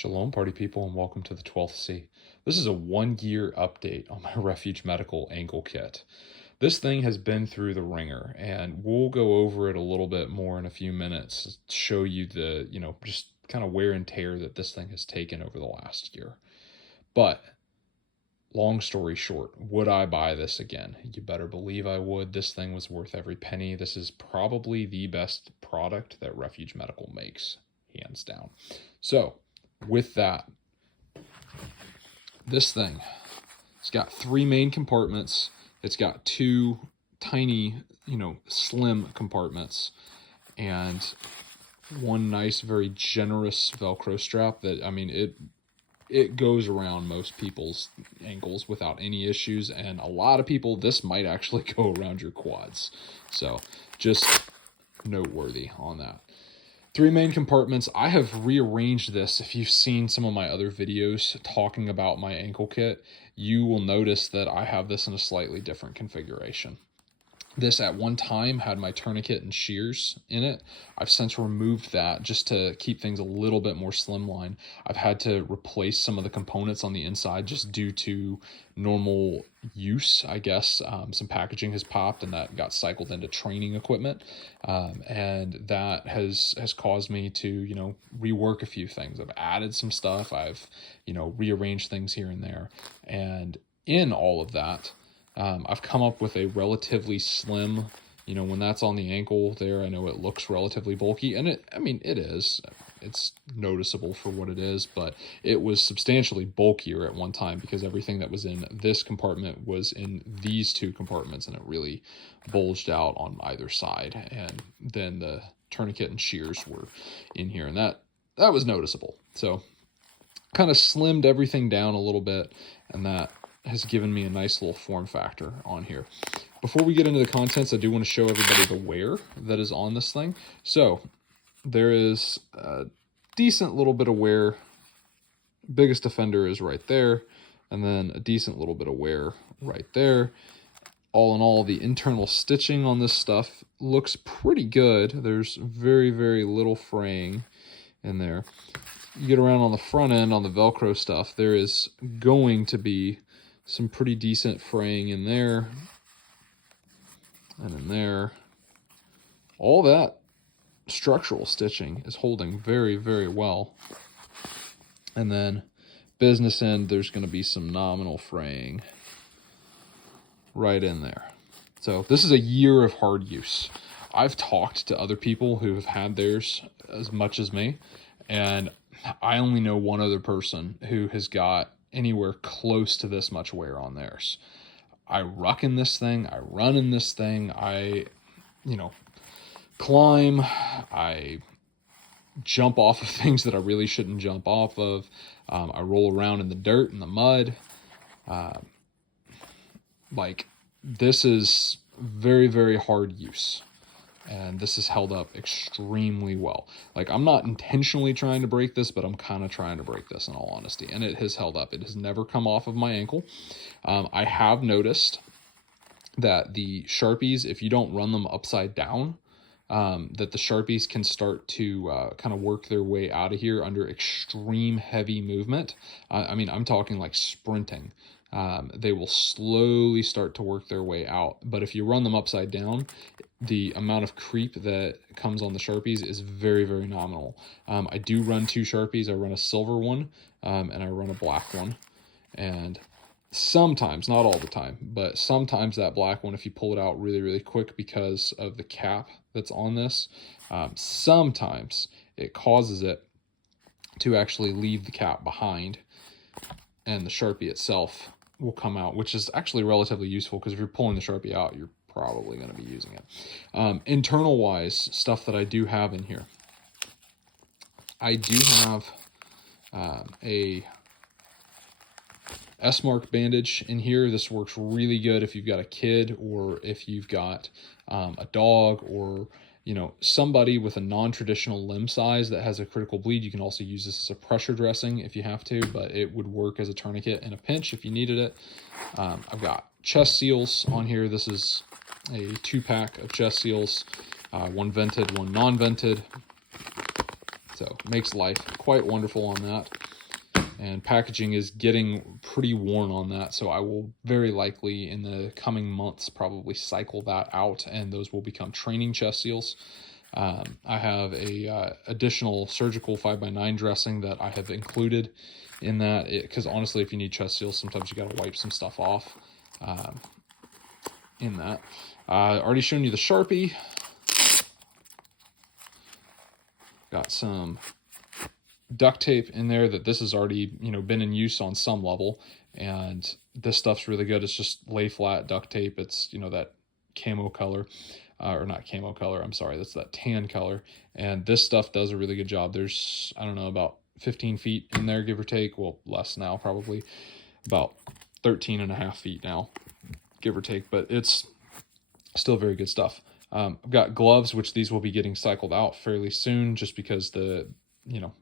Shalom, party people, and welcome to the 12th C. This is a 1-year update on my Refuge Medical ankle kit. This thing has been through the ringer, and we'll go over it a little bit more in a few minutes to show you the, just kind of wear and tear that this thing has taken over the last year. But long story short, would I buy this again? You better believe I would. This thing was worth every penny. This is probably the best product that Refuge Medical makes, hands down. So, with that, this thing, it's got 3 main compartments. It's got 2 tiny, slim compartments, and 1 nice, very generous Velcro strap that, it goes around most people's ankles without any issues, and a lot of people, this might actually go around your quads. So, just noteworthy on that. 3 main compartments. I have rearranged this. If you've seen some of my other videos talking about my ankle kit, you will notice that I have this in a slightly different configuration. This at one time had my tourniquet and shears in it. I've since removed that just to keep things a little bit more slimline. I've had to replace some of the components on the inside just due to normal use, I guess. Some packaging has popped and that got cycled into training equipment. And that has caused me to, rework a few things. I've added some stuff. I've, rearranged things here and there. And in all of that, I've come up with a relatively slim, when that's on the ankle there, I know it looks relatively bulky, and it is. It's noticeable for what it is, but it was substantially bulkier at one time because everything that was in this compartment was in these 2 compartments, and it really bulged out on either side. And then the tourniquet and shears were in here, and that was noticeable. So kind of slimmed everything down a little bit, and that has given me a nice little form factor on here. Before we get into the contents, I do want to show everybody the wear that is on this thing. So there is a decent little bit of wear. Biggest offender is right there, and then a decent little bit of wear right there. All in all, the internal stitching on this stuff looks pretty good. There's very, very little fraying in there. You get around on the front end on the Velcro stuff, there is going to be some pretty decent fraying in there and in there. All that structural stitching is holding very, very well. And then business end, there's going to be some nominal fraying right in there. So this is a year of hard use. I've talked to other people who have had theirs as much as me, and I only know one other person who has got anywhere close to this much wear on theirs. I ruck in this thing, I run in this thing, I, climb, I jump off of things that I really shouldn't jump off of. I roll around in the dirt and the mud. This is very, very hard use. And this has held up extremely well. I'm not intentionally trying to break this, but I'm kind of trying to break this in all honesty. And it has held up. It has never come off of my ankle. I have noticed that the Sharpies, if you don't run them upside down, that the Sharpies can start to kind of work their way out of here under extreme heavy movement. I'm talking like sprinting. They will slowly start to work their way out. But if you run them upside down, the amount of creep that comes on the Sharpies is very, very nominal. I do run 2 Sharpies. I run a silver one, and I run a black one. And sometimes, not all the time, but sometimes that black one, if you pull it out really, really quick because of the cap that's on this, sometimes it causes it to actually leave the cap behind, and the Sharpie itself will come out, which is actually relatively useful because if you're pulling the Sharpie out, you're probably going to be using it. Internal wise, stuff that I do have in here. I do have a Esmark Bandage in here. This works really good if you've got a kid or if you've got a dog or somebody with a non-traditional limb size that has a critical bleed. You can also use this as a pressure dressing if you have to, but it would work as a tourniquet in a pinch if you needed it. I've got chest seals on here. This is a 2-pack of chest seals, 1 vented, 1 non-vented. So makes life quite wonderful on that. and packaging is getting pretty worn on that, so I will very likely in the coming months probably cycle that out, and those will become training chest seals. I have a additional surgical 5x9 dressing that I have included in that, because honestly, if you need chest seals, sometimes you got to wipe some stuff off in that. Already shown you the Sharpie. Got some duct tape in there that this has already, you know, been in use on some level, and this stuff's really good. It's just lay flat duct tape. It's, you know, that camo color, or not camo color, I'm sorry, that's that tan color, and this stuff does a really good job. There's, I don't know, about 15 feet in there, give or take. Well, less now, probably about 13.5 feet now, give or take, but it's still very good stuff. I've got gloves, which these will be getting cycled out fairly soon, just because you know,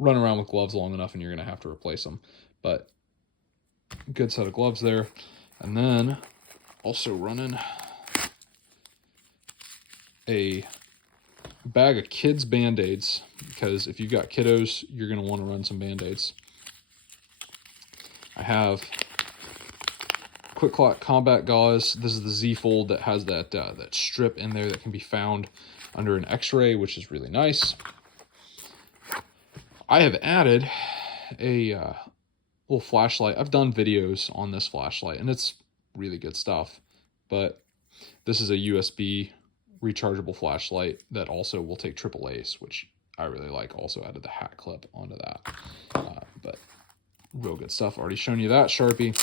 run around with gloves long enough and you're going to have to replace them. But good set of gloves there. And then also running a bag of kids Band-Aids, because if you've got kiddos, you're going to want to run some Band-Aids. I have Quick Clot Combat Gauze. This is the Z Fold that has that that strip in there that can be found under an X-ray, which is really nice. I have added a little flashlight. I've done videos on this flashlight, and it's really good stuff. But this is a USB rechargeable flashlight that also will take AAAs, which I really like. Also added the hat clip onto that. But real good stuff. Already shown you that Sharpie.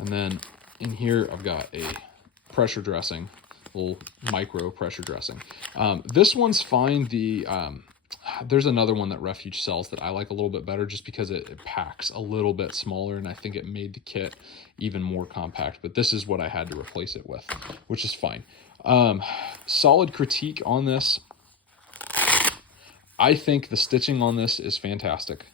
And then in here, I've got a pressure dressing, little micro pressure dressing. This one's fine. There's another one that Refuge sells that I like a little bit better, just because it packs a little bit smaller, and I think it made the kit even more compact. But this is what I had to replace it with, which is fine. Solid critique on this. I think the stitching on this is fantastic.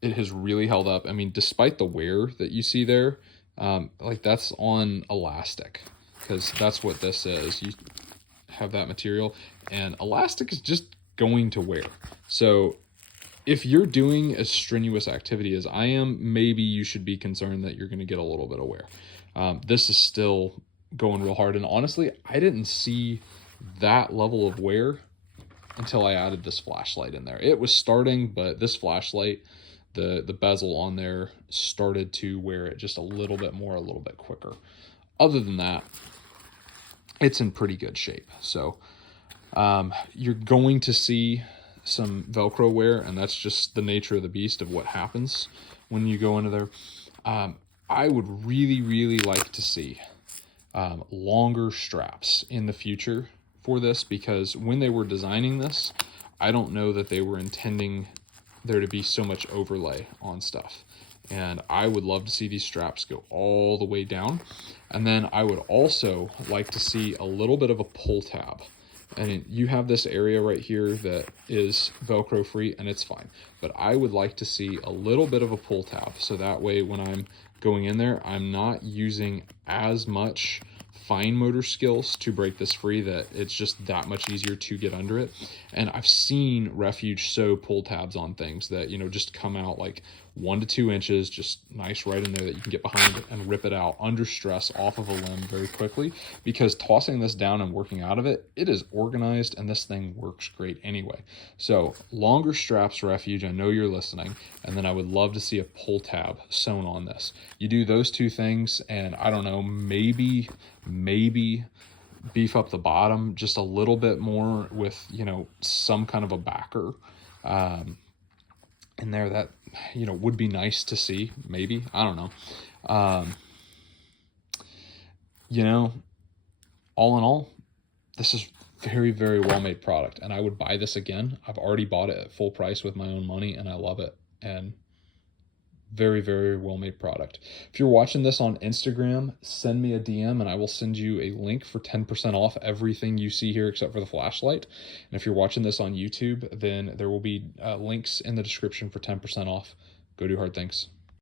It has really held up. I mean, despite the wear that you see there, like that's on elastic, because that's what this is. You have that material, and elastic is just going to wear. So if you're doing a strenuous activity as I am, maybe you should be concerned that you're going to get a little bit of wear. This is still going real hard, and honestly, I didn't see that level of wear until I added this flashlight in there. It was starting, but this flashlight, the bezel on there started to wear it just a little bit more, a little bit quicker. Other than that, it's in pretty good shape. So you're going to see some Velcro wear, and that's just the nature of the beast of what happens when you go into there. I would really, really like to see longer straps in the future for this, because when they were designing this, I don't know that they were intending there to be so much overlay on stuff. And I would love to see these straps go all the way down. And then I would also like to see a little bit of a pull tab. And you have this area right here that is Velcro free, and it's fine. But I would like to see a little bit of a pull tab, so that way when I'm going in there, I'm not using as much fine motor skills to break this free, that it's just that much easier to get under it. And I've seen Refuge sew pull tabs on things that, you know, just come out like 1 to 2 inches, just nice right in there, that you can get behind and rip it out under stress off of a limb very quickly. Because tossing this down and working out of it, it is organized, and this thing works great anyway. So longer straps, Refuge, I know you're listening. And then I would love to see a pull tab sewn on this. You do those two things, and I don't know, maybe beef up the bottom just a little bit more with, you know, some kind of a backer in there, that, you know, would be nice to see. Maybe, I don't know. You know, all in all, this is very, very well made product, and I would buy this again. I've already bought it at full price with my own money, and I love it. And very, very well made product. If you're watching this on Instagram, send me a DM and I will send you a link for 10% off everything you see here except for the flashlight. And if you're watching this on YouTube, then there will be links in the description for 10% off. Go do hard things.